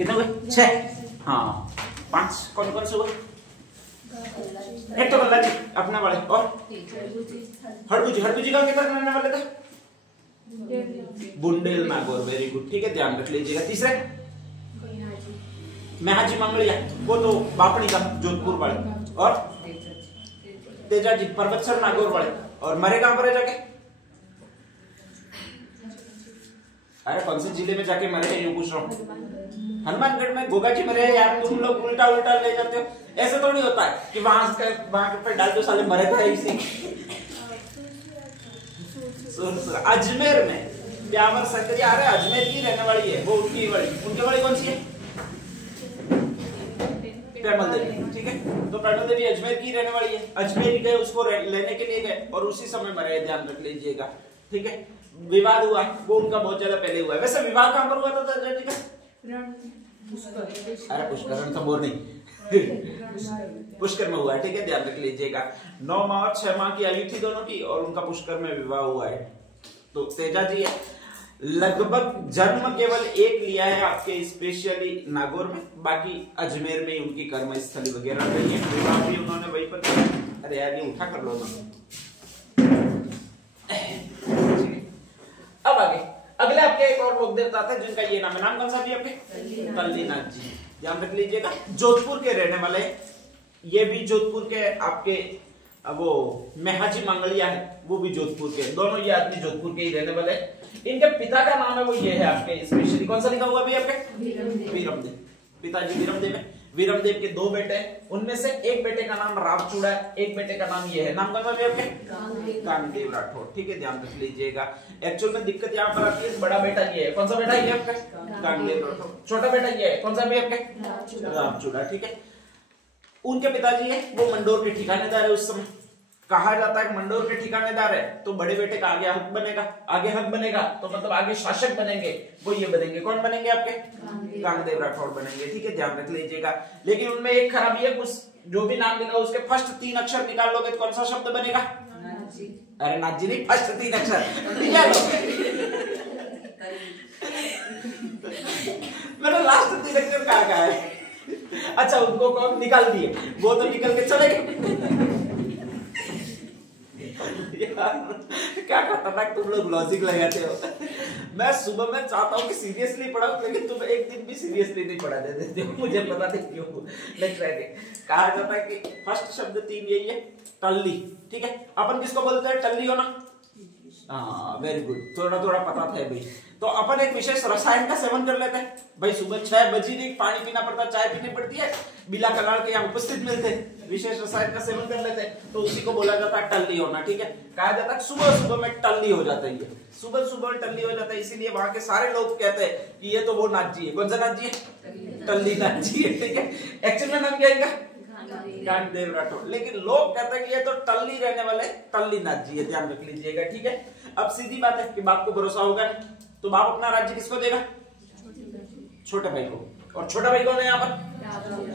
कितने हुए? 6। हाँ 5 कौन कौन से हुए? एक तो गल्ला जी अपने वाले, और हड़बूजी। हड़बूजी का कितना रहने वाले थे? बुंडेल नागौर, वेरी गुड, ठीक है ध्यान रख लीजिएगा। तीसरे मेहाजी मंगलिया, वो तो बापड़ी का जोधपुर वाले, और तेजाजी पर्वतसर नागौर वाले, और मरे कहां पर है जाके? अरे कौन से जिले में जाके मरे हैं यूं पूछ रहा हूँ। हनुमानगढ़ में गोगा जी मरे हैं यार, तुम लोग उल्टा उल्टा ले जाते हो। ऐसे तो नहीं होता है कि वहां पे डाल दो साले मरे थे इसी। अजमेर में प्यावर संकरी आ रहा है, अजमेर की रहने वाली है वो, उनकी वाली कौन सी है? प्रेमल देवी, ठीक है। तो प्रेमल देवी अजमेर की रहने वाली है। अजमेर गए, उसको लेने के लिए गए और उसी समय मरे, ध्यान रख लीजिएगा, ठीक है। विवाद हुआ वो उनका बहुत ज्यादा पहले हुआ है। वैसे विवाह कहां पर हुआ था जी का? अरे पुष्कर तो बोल नहीं पुष्कर में हुआ है, ठीक है ध्यान रख लीजिएगा। 9 माह और 6 माह की आयु थी दोनों की, और उनका पुष्कर में विवाह हुआ है। तो तेजा जी है, लगभग जन्म केवल एक लिया है आपके स्पेशली नागौर में, बाकी अजमेर में उनकी कर्मस्थली वगैरह रही है। विवाह भी उन्होंने वहीं पर किया। अरे यार ये उठा कर लो ना। अब आगे अगले आपके एक और लोक देवता थे जिनका ये नाम है, नाम कौन सा भी आपके? तल्लीनाथ जी, ध्यान रख लीजिएगा। जोधपुर के रहने वाले, ये भी जोधपुर के आपके, वो मेहाजी मंगलिया है वो भी जोधपुर के, दोनों ये आदमी जोधपुर के ही रहने वाले। इनके पिता का नाम है वो ये है आपके स्पेशली, कौन सा लिखा हुआ भी आपके? वीरमदेव। पिताजी वीरमदेव है। वीरमदेव के 2 बेटे हैं, उनमें से एक बेटे का नाम रावचूड़ा है, एक बेटे का नाम ये है, नाम कौन सा भी आपके? कांगदेव राठौड़, ठीक है ध्यान रख लीजिएगा। एक्चुअल में दिक्कत यहाँ पर आती है, बड़ा बेटा ये है, कौन सा बेटा ये आपका? कांगदेव राठौड़। छोटा बेटा ये है, कौन सा भी आपके? रावचूड़ा, ठीक है। उनके पिताजी है वो मंडोर के ठिकानेदार है। उस समय कहा जाता है मंडोर के ठिकानेदार है तो बड़े बेटे का आगे हक बनेगा, आगे हक बनेगा तो मतलब आगे शासक बनेंगे, वो ये बनेंगे, कौन बनेंगे आपके? कांगदेव राठौड़ बनेंगे, ठीक है ध्यान रख लीजिएगा। लेकिन उनमें एक खराबी है, कुछ जो भी नाम देगा उसके फर्स्ट 3 अक्षर निकाल लोगे तो कौन सा शब्द बनेगा? अरे नाथ जी नहीं, फर्स्ट 3 अक्षर मतलब लास्ट 3 अक्षर कहाँ है? अच्छा उनको कौन निकाल दिए, वो तो निकल के चले गए। क्या खतरनाक तुम लोग लॉजिक लगाते हो। मैं सुबह में चाहता हूँ कि सीरियसली पढ़ाऊं, लेकिन तुम एक दिन भी सीरियसली नहीं पढ़ा देते हो, मुझे पता नहीं क्यों। नेक्स्ट कहा जाता है कि फर्स्ट शब्द 3 यही है, टल्ली, ठीक है। अपन किसको बोलते हैं? टल्ली हो ना? हाँ वेरी गुड, थोड़ा थोड़ा पता था भाई। तो अपन एक विशेष रसायन का सेवन कर लेते हैं भाई, सुबह 6 बजे नहीं पानी पीना पड़ता, चाय पीनी पड़ती है, बिला कलाड़ के यहाँ उपस्थित मिलते हैं, विशेष रसायन का सेवन कर लेते हैं, तो उसी को बोला जाता है टल्ली होना, ठीक है। कहा जाता है सुबह सुबह में टल्ली हो जाता है, सुबह सुबह में टल्ली हो जाता है, इसीलिए वहां के सारे लोग कहते हैं कि ये तो वो नाथ जी है। कौन सा नाथ जी है? टल्ली नाथ जी है, ठीक है। एक्चुअल में नाम क्या है? कांगदेव राठौड़, लेकिन लोग कहते हैं कि ये तो टल्ली रहने वाले टल्ली नाथ जी है, ध्यान रख लीजिएगा, ठीक है। अब सीधी बात है कि बाप को भरोसा होगा नहीं, तो बाप अपना राज्य किसको देगा? छोटे भाई को, और छोटा भाई कौन है यहाँ पर?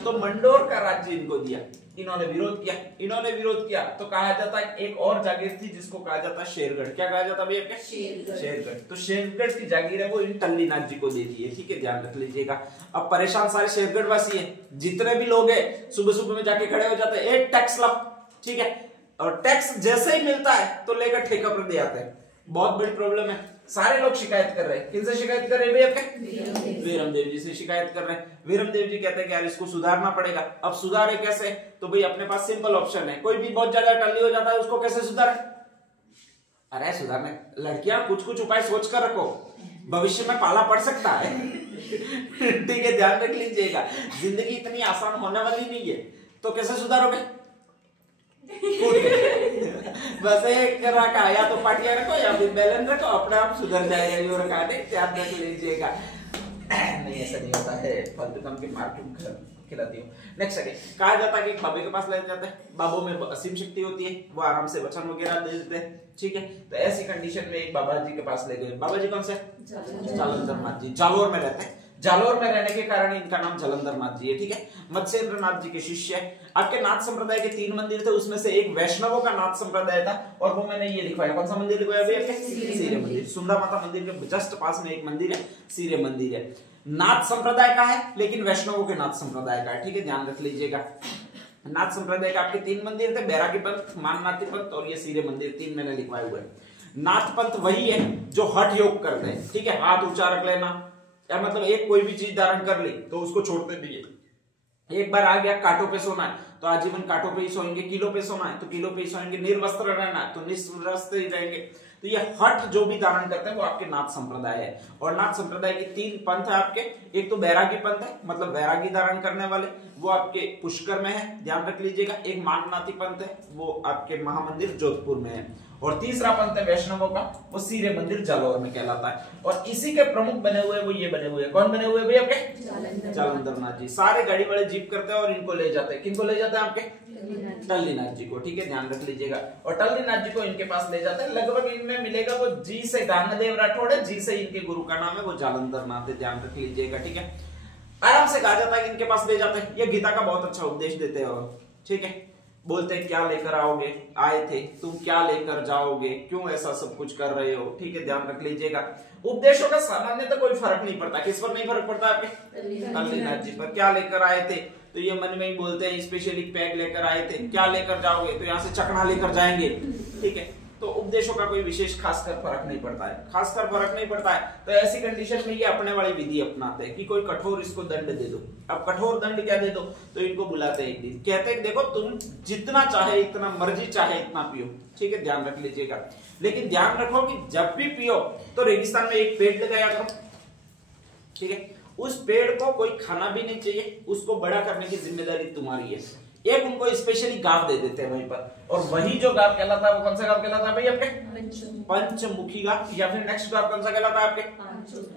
तो मंडोर का राज्य इनको दिया। इन्होंने विरोध किया तो कहा जाता है एक और जागीर थी जिसको कहा जाता है शेरगढ़। क्या कहा जाता है भैया? शेरगढ़। तो शेरगढ़ की जागीर है वो इन टल्लीनाथ जी को दे दी है, ठीक है ध्यान रख लीजिएगा। अब परेशान सारे शेरगढ़ वासी है, जितने भी लोग है सुबह सुबह में जाके खड़े हो जाते हैं, एक टैक्स लाओ, ठीक है। और टैक्स जैसे ही मिलता है तो लेकर ठेका पर दे आते हैं। बहुत बड़ी प्रॉब्लम है, सारे लोग शिकायत कर रहे हैं। किनसे शिकायत कर रहे हैं भैया? वीरमदेव जी से शिकायत कर रहे हैं। वीरमदेव जी कहते हैं कि यार इसको सुधारना पड़ेगा। अब सुधारे कैसे? तो भाई अपने पास सिंपल ऑप्शन है, कोई भी बहुत ज्यादा टल्ली हो जाता है उसको कैसे सुधारे? अरे सुधारने लड़कियां कुछ उपाय सोच कर रखो, भविष्य में पाला पड़ सकता है। ठीक है ध्यान रख लीजिएगा, जिंदगी इतनी आसान होने वाली नहीं है, तो कैसे सुधारोगे? बस एक रखा, या तो पाटिया रखो या फिर बैलन रखो, अपने आप सुधर जाएगा। ये रखा ध्यान रख लीजिएगा। नहीं ऐसा नहीं होता है, फालतू काम के मार खिलाती हूँ। नेक्स्ट कहा जाता है कि बाबे के पास ले जाते हैं, बाबों में असीम शक्ति होती है, वो आराम से वचन वगैरह दे देते हैं, ठीक है। तो ऐसी कंडीशन में एक बाबा जी के पास ले गए। बाबा जी कौन से? जालंधर नाथ जी, जालोर में रहते हैं। जालोर में रहने के कारण इनका नाम जालंधर नाथ जी है, ठीक है। मत्स्येंद्र नाथ जी के शिष्य है। आपके नाथ संप्रदाय के 3 मंदिर थे, उसमें से एक वैष्णवों का नाथ संप्रदाय था, और वो मैंने ये लिखवाया। कौन सा मंदिर लिखवाया? सीरे मंदिर। सुंदा माता मंदिर के जस्ट पास में एक मंदिर है, सीरे मंदिर है। नाथ संप्रदाय का है, लेकिन वैष्णवों के नाथ संप्रदाय का है, ठीक है, ध्यान रख लीजिएगा। नाथ संप्रदाय का आपके 3 मंदिर थे, बैरागी पंथ, माननाथी पंथ और ये सीरे मंदिर, 3 मैंने लिखवाए हुए हैं। नाथ पंथ वही है जो हठ योग करते हैं, ठीक है, हाथ ऊंचा रख लेना, या मतलब एक कोई भी चीज धारण कर ली तो उसको छोड़ते नहीं है। एक बार आ गया कांटों पे सोना है तो आजीवन कांटों पे ही सोएंगे, किलो पे सोना है तो किलो पे ही सोएंगे, निर्वस्त्र रहना है तो निवस्त्र ही रहेंगे। तो ये हठ जो भी धारण करते हैं वो आपके नाथ संप्रदाय है। और नाथ संप्रदाय के 3 पंथ है आपके, एक तो बैरागी पंथ है, मतलब बैरागी धारण करने वाले, वो आपके पुष्कर में है, ध्यान रख लीजिएगा। एक माननाथी पंथ है, वो आपके महामंदिर जोधपुर में है। और तीसरा पंथ है वैष्णवों का, वो सीरे मंदिर जालौर में कहलाता है। और इसी के प्रमुख बने हुए वो ये बने हुए हैं, कौन बने हुए भैया आपके? जालंधर नाथ जी। सारे गाड़ी वाले जीप करते हैं और इनको ले जाते हैं, किनको ले जाते हैं आपके? टल्लीनाथ जी को, ठीक है, ध्यान रख लीजिएगा। और टल्लीनाथ जी को इनके पास ले जाते हैं, लगभग इनमें मिलेगा वो जी से गांगदेव राठौड़ है, जी से इनके गुरु का नाम है, वो जालंधर नाथ है, ध्यान रख लीजिएगा, ठीक है। आराम से कहा जाता है कि इनके पास ले जाते हैं, ये गीता का बहुत अच्छा उपदेश देते हैं, ठीक है। बोलते हैं क्या लेकर आओगे, आए थे, तुम क्या लेकर जाओगे, क्यों ऐसा सब कुछ कर रहे हो, ठीक है, ध्यान रख लीजिएगा। उपदेशों का सामान्यतः कोई फर्क नहीं पड़ता, किस पर नहीं फर्क पड़ता आपके? टल्लीनाथ जी पर। क्या लेकर आए थे तो ये मन में ही बोलते हैं स्पेशली पैग लेकर आए थे, क्या लेकर जाओगे तो यहाँ से चकना लेकर जाएंगे, ठीक है। तो उपदेशों का कोई विशेष खासकर फर्क नहीं पड़ता है, खासकर फर्क नहीं पड़ता है। तो ऐसी कंडीशन में ये अपने वाली विधि अपनाते हैं कि कोई कठोर इसको दंड दे दो। अब कठोर दंड क्या दे दो, तो इनको बुलाते हैं एक दिन, कहते हैं देखो तुम जितना चाहे, इतना मर्जी चाहे इतना पियो, ठीक है, ध्यान रख लीजिएगा। लेकिन ध्यान रखो कि जब भी पियो तो रेगिस्तान में एक पेड़ लगाया करो, ठीक है। उस पेड़ को कोई खाना भी नहीं चाहिए, उसको बड़ा करने की जिम्मेदारी तुम्हारी है। एक उनको स्पेशली गांव दे देते हैं वहीं पर, और वही जो गांव कहलाता है वो कौन सा गांव कहलाता है भाई आपके? पंचमुखी गांव, या फिर नेक्स्ट गांव कौन सा कहलाता है आपके?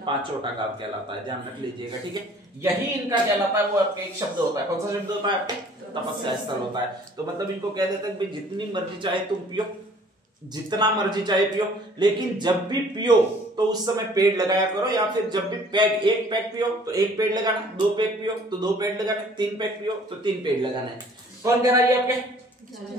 पांचोटा गांव कहलाता है, ध्यान रख लीजिएगा, ठीक है। यही इनका कहलाता है, वो आपके एक शब्द होता है, कौन सा शब्द होता है आपके? तपस्या स्थल होता है। तो मतलब इनको कह देते हैं भाई जितनी मर्जी चाहे तुम पियो, जितना मर्जी चाहे पियो, लेकिन जब भी पियो तो उस समय पेड़ लगाया करो, या फिर जब भी पैग, एक पैग पियो तो एक पेड़ लगाना, 2 पैग पियो तो 2 पेड़ लगाना, 3 पैग पियो तो 3 पेड़ लगाना है। कौन कह रहा है आपके?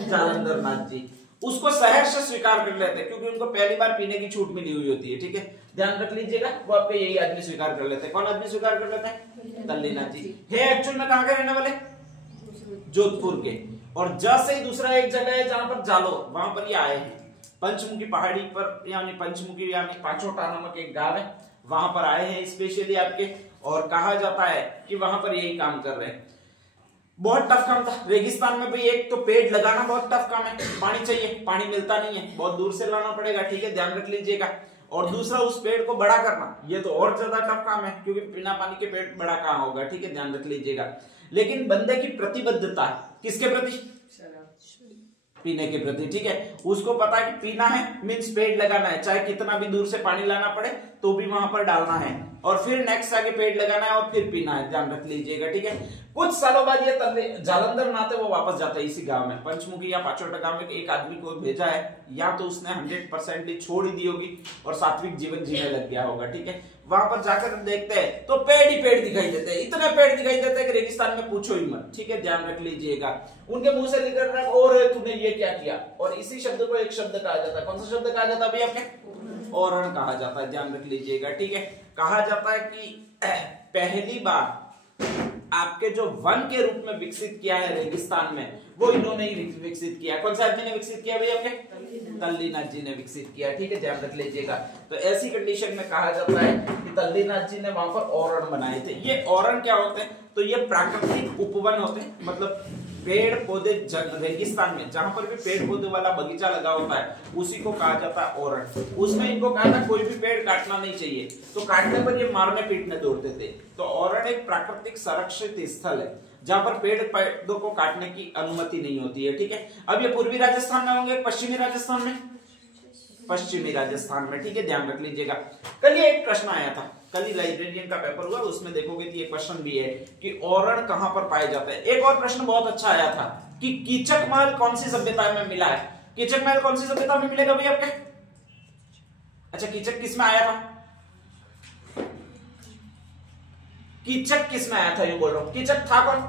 जालंधर नाथ जी। उसको सहर्ष से स्वीकार कर लेते हैं, क्योंकि उनको पहली बार पीने की छूट मिली हुई होती है, ठीक है, ध्यान रख लीजिएगा। वो आपके यही आदमी स्वीकार कर लेते हैं। कौन आदमी स्वीकार कर लेते हैं? टल्लीनाथ जी है। एक्चुअल में कहां के रहने वाले? जोधपुर के। और जैसे ही दूसरा एक जगह है जहां पर जालोर, वहां पर ये आए हैं, पंचमुखी पहाड़ी पर, यानी पंचमुखी यानी पांचोटा नामक एक गांव है, वहां पर आए हैं स्पेशली आपके। और कहा जाता है कि वहां पर यही काम कर रहे हैं। बहुत टफ काम था रेगिस्तान में भाई। एक तो पेड़ लगाना बहुत टफ काम है, पानी चाहिए, पानी मिलता नहीं है, बहुत दूर से लाना पड़ेगा, ठीक है, ध्यान रख लीजिएगा। और दूसरा उस पेड़ को बड़ा करना, ये तो और ज्यादा टफ काम है, क्योंकि बिना पानी के पेड़ बड़ा कहां होगा, ठीक है, ध्यान रख लीजिएगा। लेकिन बंदे की प्रतिबद्धता किसके प्रति? पीने के प्रति, ठीक है। उसको पता है कि पीना है मींस पेड़ लगाना है, चाहे कितना भी दूर से पानी लाना पड़े तो भी वहां पर डालना है, और फिर नेक्स्ट आगे पेड़ लगाना है और फिर पीना है, ध्यान रख लीजिएगा, ठीक है। कुछ सालों बाद ये जालंधर नाथ है वो वापस जाता है इसी गांव में, पंचमुखी या पांचोटा गांव में एक आदमी को भेजा है, या तो उसने 100% छोड़ ही दी होगी और सात्विक जीवन जीने लग गया होगा, ठीक है। वहां पर जाकर देखते हैं तो पेड़ ही पेड़ दिखाई देते हैं, इतने पेड़ दिखाई देते हैं कि रेगिस्तान में पूछो ही मत, ठीक है, ध्यान रख लीजिएगा। उनके मुंह से निकल रहा है और तूने ये क्या किया, और इसी शब्द को एक शब्द कहा जाता है, कौन सा शब्द कहा जाता है भैया आपने? औरण कहा जाता है, ध्यान रख लीजिएगा, ठीक है। कहा जाता है कि पहली बार आपके जो वन के रूप में विकसित किया है रेगिस्तान में, वो इन्होंने ही विकसित किया। कौन सा आदमी ने विकसित किया भैया आपके? टल्लीनाथ जी ने विकसित किया, ठीक है, ध्यान रख लीजिएगा। तो ऐसी कंडीशन में कहा जाता है कि टल्लीनाथ जी ने वहां पर औरण बनाए थे। ये औरण क्या होते हैं? तो ये प्राकृतिक उपवन होते हैं, मतलब पेड़ पौधे रेगिस्तान में जहां पर भी पेड़ पौधे वाला बगीचा लगा होता है उसी को कहा जाता है औरण। उसमें इनको कहा था कोई भी पेड़ काटना नहीं चाहिए, तो काटने पर ये मारने पीटने दौड़ते थे। तो औरण एक प्राकृतिक संरक्षित स्थल है जहां पर पेड़ पौधों को काटने की अनुमति नहीं होती है, ठीक है। अब ये पूर्वी राजस्थान में होंगे, पश्चिमी राजस्थान में? पश्चिमी राजस्थान में, ठीक है, ध्यान रख लीजिएगा। कल ये एक प्रश्न आया था, कल ही लाइब्रेरियन का पेपर हुआ, उसमें देखोगे कि ये क्वेश्चन भी है कि औरण कहां पर पाए जाते हैं। एक और प्रश्न बहुत अच्छा आया था कि कीचक महल कौन सी सभ्यता में मिला है? कीचक महल कौन सी सभ्यता में मिलेगा भैया आपके? अच्छा, कीचक किस में आया था? कीचक किस में आया था, ये बोल रहा हूं, कीचक था कौन?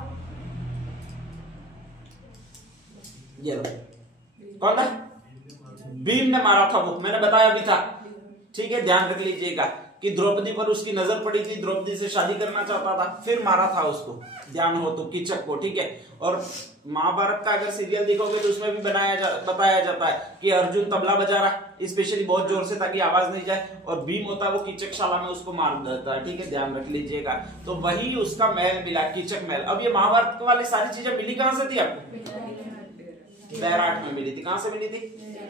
ये कौन था? भीम ने मारा था, वो मैंने बताया भी था, ठीक है, ध्यान रख लीजिएगा। कि द्रौपदी पर उसकी नजर पड़ी थी, द्रौपदी से शादी करना चाहता था, फिर मारा था उसको, ध्यान हो तो, कीचक को, ठीक है। और महाभारत का अगर सीरियल देखोगे तो उसमें भी बताया जाता है कि अर्जुन तबला बजा रहा है स्पेशली बहुत जोर से ताकि आवाज नहीं जाए, और भीम होता है वो कीचकशाला में उसको मार देता है, ठीक है, ध्यान रख लीजिएगा। तो वही उसका महल मिला, कीचक महल। अब ये महाभारत वाली सारी चीजें मिली कहां से थी आपको? बैराट में मिली थी। कहां से मिली थी?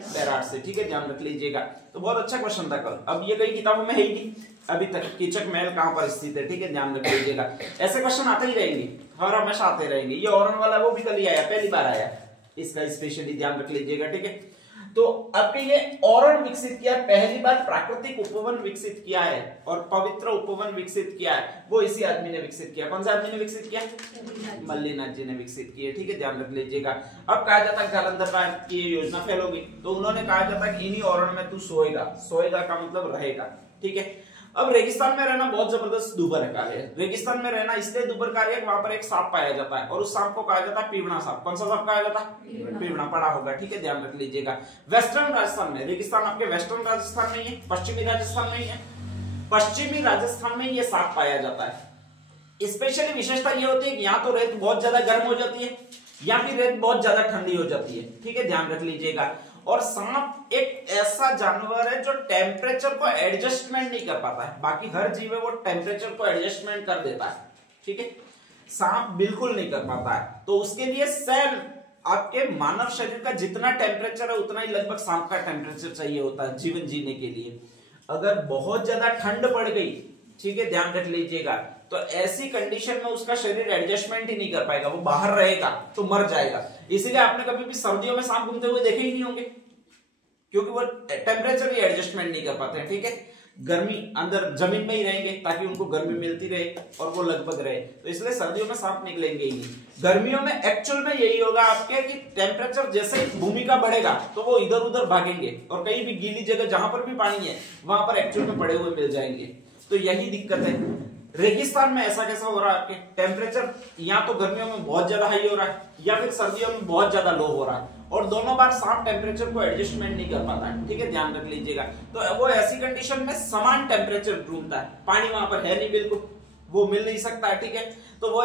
बैराट से, ठीक है, ध्यान रख लीजिएगा। तो बहुत अच्छा क्वेश्चन था कल, अब ये कई किताबों में है ही नहीं अभी तक, कीचक महल कहां पर स्थित है, ठीक है, ध्यान रख लीजिएगा। ऐसे क्वेश्चन आते ही रहेंगे, हर हमेशा आते रहेंगे। ये औरन वाला वो भी कल ही आया, पहली बार आया इसका, स्पेशली ध्यान रख लीजिएगा, ठीक है। तो आपके ये औरण विकसित किया, पहली बार प्राकृतिक उपवन विकसित किया है और पवित्र उपवन विकसित किया है, वो इसी आदमी ने विकसित किया। कौन सा आदमी ने विकसित किया? मल्लीनाथ जी ने विकसित किया, ठीक है, ध्यान रख लीजिएगा। अब कहा जाता है जालंधर की ये योजना फेल होगी, तो उन्होंने कहा जाता है कि इन्हीं औरण में तू सोएगा, सोएगा का मतलब रहेगा, ठीक है। अब रेगिस्तान में रहना बहुत जबरदस्त दुभर कार्य है। रेगिस्तान में रहना इसलिए दुभर कार्य है, वहां पर एक सांप पाया जाता है और उस सांप को कहा जाता है पीवड़ा सांप। कौन सा सांप कहा जाता है? पीवड़ा, पड़ा होगा, ठीक है, ध्यान रख लीजिएगा। वेस्टर्न राजस्थान में, रेगिस्तान आपके वेस्टर्न राजस्थान में ही है, पश्चिमी राजस्थान में ही है, पश्चिमी राजस्थान में ये सांप पाया जाता है। स्पेशली विशेषता ये होती है कि यहाँ तो रेत बहुत ज्यादा गर्म हो जाती है या फिर रेत बहुत ज्यादा ठंडी हो जाती है, ठीक है, ध्यान रख लीजिएगा। और सांप एक ऐसा जानवर है जो टेम्परेचर को एडजस्टमेंट नहीं कर पाता है, बाकी हर जीव है वो टेम्परेचर को एडजस्टमेंट कर देता है, ठीक है, सांप बिल्कुल नहीं कर पाता है। तो उसके लिए सेम आपके मानव शरीर का जितना टेम्परेचर है उतना ही लगभग सांप का टेम्परेचर चाहिए होता है जीवन जीने के लिए। अगर बहुत ज्यादा ठंड पड़ गई, ठीक है, ध्यान रख लीजिएगा, तो ऐसी कंडीशन में उसका शरीर एडजस्टमेंट ही नहीं कर पाएगा, वो बाहर रहेगा तो मर जाएगा। इसीलिए आपने कभी भी सर्दियों में सांप घूमते हुए देखे ही नहीं होंगे, क्योंकि वो टेम्परेचर ही एडजस्टमेंट नहीं कर पाते हैं, ठीक है। गर्मी अंदर जमीन में ही रहेंगे ताकि उनको गर्मी मिलती रहे और वो लगभग रहे, तो इसलिए सर्दियों में सांप निकलेंगे ही नहीं। गर्मियों में एक्चुअल में यही होगा आपके कि टेम्परेचर जैसे ही भूमि का बढ़ेगा तो वो इधर उधर भागेंगे और कहीं भी गीली जगह जहां पर भी पानी है वहां पर एक्चुअल में पड़े हुए मिल जाएंगे। तो यही दिक्कत है। रेगिस्तान में ऐसा कैसा हो रहा है आपके टेम्परेचर, या तो गर्मियों में बहुत ज्यादा हाई हो रहा है या फिर सर्दियों में बहुत ज्यादा लो हो रहा है, और दोनों बार सांप टेम्परेचर को एडजस्टमेंट नहीं कर पाता है, ठीक है, ध्यान रख लीजिएगा। तो वो ऐसी कंडीशन में समान टेम्परेचर ढूंढता है, पानी वहां पर है नहीं बिल्कुल, वो मिल नहीं सकता है, ठीक है। तो वो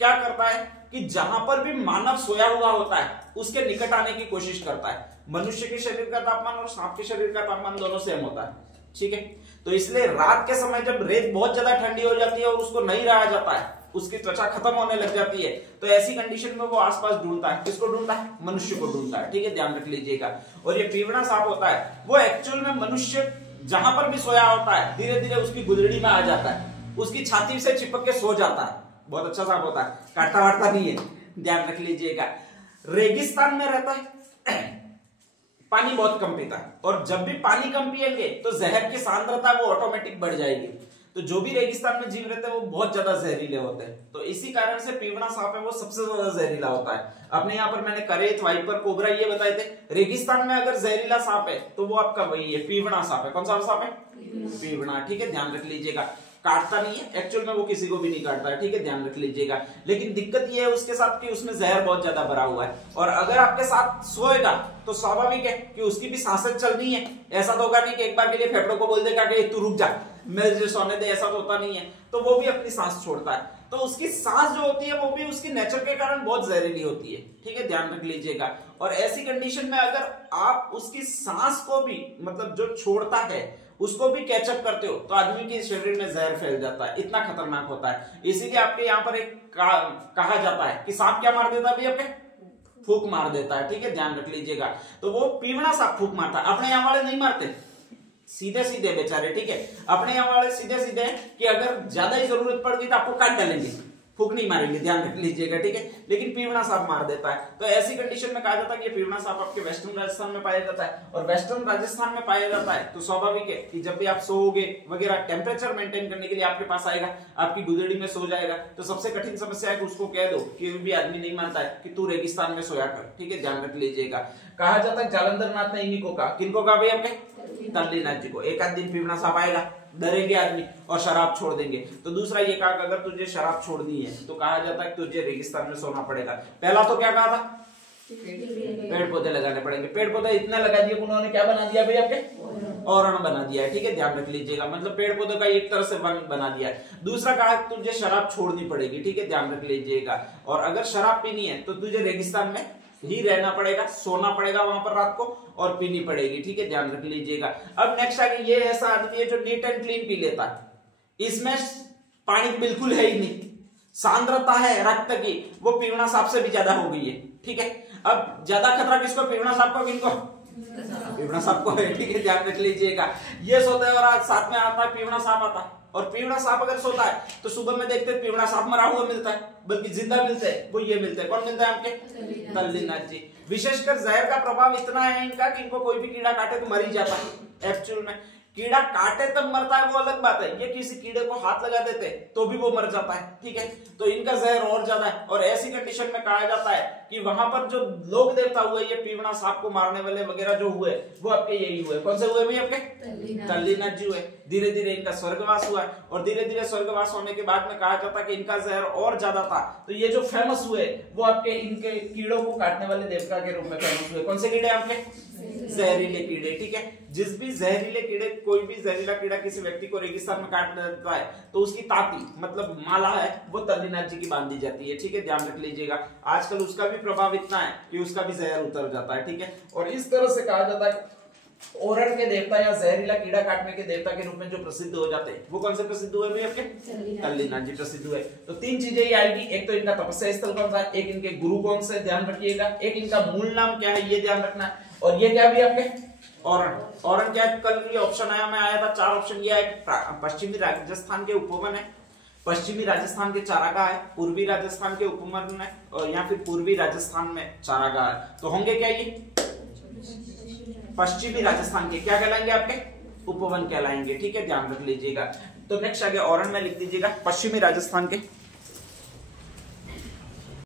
क्या करता है कि जहां पर भी मानव सोया हुआ होता है उसके निकट आने की कोशिश करता है। मनुष्य के शरीर का तापमान और सांप के शरीर का तापमान दोनों सेम होता है, ठीक है। तो इसलिए रात के समय जब रेत बहुत ज्यादा ठंडी हो जाती है और उसको नहीं रहा जाता है, उसकी त्वचा खत्म होने लग जाती है, तो ऐसी कंडीशन में वो आसपास ढूंढता है, किसको ढूंढता है? मनुष्य को ढूंढता है, ठीक है, ध्यान रख लीजिएगा। और ये पीवड़ा सांप होता है वो एक्चुअल में मनुष्य जहां पर भी सोया होता है धीरे धीरे उसकी गुदड़ी में आ जाता है, उसकी छाती से चिपक के सो जाता है। बहुत अच्छा सांप होता है, काटता वाटता नहीं है, ध्यान रख लीजिएगा। रेगिस्तान में रहता है, पानी बहुत कम पीता है, और जब भी पानी कम पिएंगे तो जहर की सांद्रता वो ऑटोमेटिक बढ़ जाएगी। तो जो भी रेगिस्तान में जीव रहते हैं वो बहुत ज्यादा जहरीले होते हैं, तो इसी कारण से पीवड़ा सांप है वो सबसे ज्यादा जहरीला होता है। अपने यहाँ पर मैंने करेत, वाइपर, कोबरा ये बताए थे। रेगिस्तान में अगर जहरीला सांप है तो वो आपका वही है, पीवड़ा सांप है। कौन सा सांप है? पीवड़ा, ठीक है, ध्यान रख लीजिएगा। काटता नहीं है, एक्चुअल में वो किसी को भी नहीं काटता है, ठीक है, ध्यान रख लीजिएगा। लेकिन दिक्कत ये है उसके साथ कि उसमें जहर बहुत ज्यादा भरा हुआ है, और अगर आपके साथ सोएगा तो स्वाभाविक है कि उसकी भी सांसें चलनी है। ऐसा तो होगा नहीं कि एक बार के लिए फेफड़ों को बोल देगा कि तू रुक जा, मेरे सोने दे, ऐसा तो होता नहीं है। तो वो भी अपनी सांस छोड़ता है, तो उसकी सांस जो होती है वो भी उसकी नेचर के कारण बहुत जहरीली होती है, ठीक है, ध्यान रख लीजिएगा। और ऐसी कंडीशन में अगर आप उसकी सांस को भी मतलब जो छोड़ता है उसको भी कैचअप करते हो तो आदमी के शरीर में जहर फैल जाता है, इतना खतरनाक होता है। इसीलिए आपके यहाँ पर एक कहा जाता है कि सांप क्या मार देता है भाई? आपके फूक मार देता है, ठीक है, ध्यान रख लीजिएगा। तो वो पीवड़ा सांप फूक मारता है, अपने यहाँ वाले नहीं मारते, सीधे सीधे बेचारे, ठीक है। अपने यहाँ वाले सीधे सीधे कि अगर ज्यादा ही जरूरत पड़ गई तो आपको काट डालेंगे, फूक नहीं मारेंगे, ध्यान रख लीजिएगा, ठीक है। लेकिन पीवड़ा सांप मार देता है। तो ऐसी कंडीशन में कहा जाता है कि पीवड़ा सांप आपके वेस्टर्न राजस्थान में पाया जाता है, और वेस्टर्न राजस्थान में पाया जाता है तो स्वाभाविक है कि जब भी आप सोओगे वगैरह टेम्परेचर मेंटेन करने के लिए आपके पास आएगा, आपकी गुदड़ी में सो जाएगा। तो सबसे कठिन समस्या है कि उसको कह दो, कि भी आदमी नहीं मानता है कि तू रेगिस्तान में सोया कर, ठीक है, ध्यान रख लीजिएगा। कहा जाता है जालंधर नाथ ने इन्हीं को कहा, किनको कहा भाई? आपके तल्लीनाथ जी को। एक आध दिन पीवड़ा सांप आएगा, डरेंगे आदमी और शराब छोड़ देंगे। तो दूसरा ये कहा कि अगर तुझे शराब छोड़नी है तो कहा जाता है कि तुझे रेगिस्तान में सोना पड़ेगा। पहला तो क्या कहा था? पेड़ पौधे लगाने पड़ेंगे। पेड़ पौधे इतना लगा दिए उन्होंने, क्या बना दिया भाई? आपके औरण बना दिया है, ठीक है, ध्यान रख लीजिएगा, मतलब पेड़ पौधों का एक तरह से वन बना दिया है। दूसरा कहा तुझे शराब छोड़नी पड़ेगी, ठीक है, ध्यान रख लीजिएगा, और अगर शराब पीनी है तो तुझे रेगिस्तान में ही रहना पड़ेगा, सोना पड़ेगा वहां पर रात को और पीनी पड़ेगी, ठीक है, ध्यान रख लीजिएगा। अब नेक्स्ट आगे, ये ऐसा आदमी है जो नीट एंड क्लीन पी लेता है, इसमें पानी बिल्कुल है ही नहीं, सांद्रता है रक्त की वो पीवना सांप से भी ज्यादा हो गई है, ठीक है। अब ज्यादा खतरा किसको, पीवना सांप को, किनको, पीवना सांप को है, ठीक है, ध्यान रख लीजिएगा। ये सोता है और आज साथ में आता है पीवना सांप आता है, और पीवना सांप अगर सोता है तो सुबह में देखते हैं पीवना सांप मरा हुआ मिलता है, बल्कि जिंदा मिलते हैं, वो ये मिलते हैं, कौन मिलता है आपके, तल्लीनाथ जी। विशेषकर जहर का प्रभाव इतना है इनका कि इनको कोई भी कीड़ा काटे तो मर ही जाता है। एक्चुअल में कीड़ा काटे तब मरता है वो अलग बात है, ये किसी कीड़े को हाथ लगा देते तो भी वो मर जाता है, ठीक है, तो इनका जहर और ज्यादा है। और ऐसी कंडीशन में कहा जाता है कि वहां पर जो लोग देवता हुए, ये पीवना सांप को मारने वाले वगैरह जो हुए वो आपके यही हुए, कौन से हुए भाई, आपके तल्लीनाथ जी हुए। धीरे धीरे इनका स्वर्गवास हुआ, और धीरे धीरे स्वर्गवास होने के बाद में कहा जाता है कि इनका जहर और ज्यादा था, तो ये जो फेमस हुए वो आपके इनके कीड़ों को काटने वाले देवता के रूप में फेमस हुए। कौन से कीड़े आपके, जहरीले कीड़े, ठीक है। जिस भी जहरीले कीड़े, कोई भी जहरीला कीड़ा किसी व्यक्ति को रेगिस्तान में काट देता है तो उसकी ताती मतलब माला है वो तल्लीनाथ जी की बांध दी जाती है, ठीक है, ध्यान रख लीजिएगा। आजकल उसका भी प्रभाव इतना है कि उसका भी जहर उतर जाता है, ठीक है। और इस तरह से कहा जाता है औरण के देवता या जहरीला कीड़ा काटने के देवता के रूप में जो प्रसिद्ध हो जाते हैं वो कौन से प्रसिद्ध हुए भाई, आपके तल्लीनाथ जी प्रसिद्ध हुए। तो तीन चीजें ही आएगी, एक तो इनका तपस्या स्थल कौन सा है, एक इनके गुरु कौन से, ध्यान रखिएगा, एक इनका मूल नाम क्या है ये ध्यान रखना है, और ये क्या भी आपके औरण। औरण क्या है, कल ये ऑप्शन आया, मैं आया था 4 ऑप्शन, ये पश्चिमी राजस्थान के उपवन है, पश्चिमी राजस्थान के चारागाह है, पूर्वी राजस्थान के उपवन है, और या फिर पूर्वी राजस्थान में चारागाह है। तो होंगे क्या ये पश्चिमी राजस्थान के क्या कहलाएंगे, आपके उपवन कहलाएंगे, ठीक है, ध्यान रख लीजिएगा। तो नेक्स्ट आगे औरण में लिख दीजिएगा पश्चिमी राजस्थान के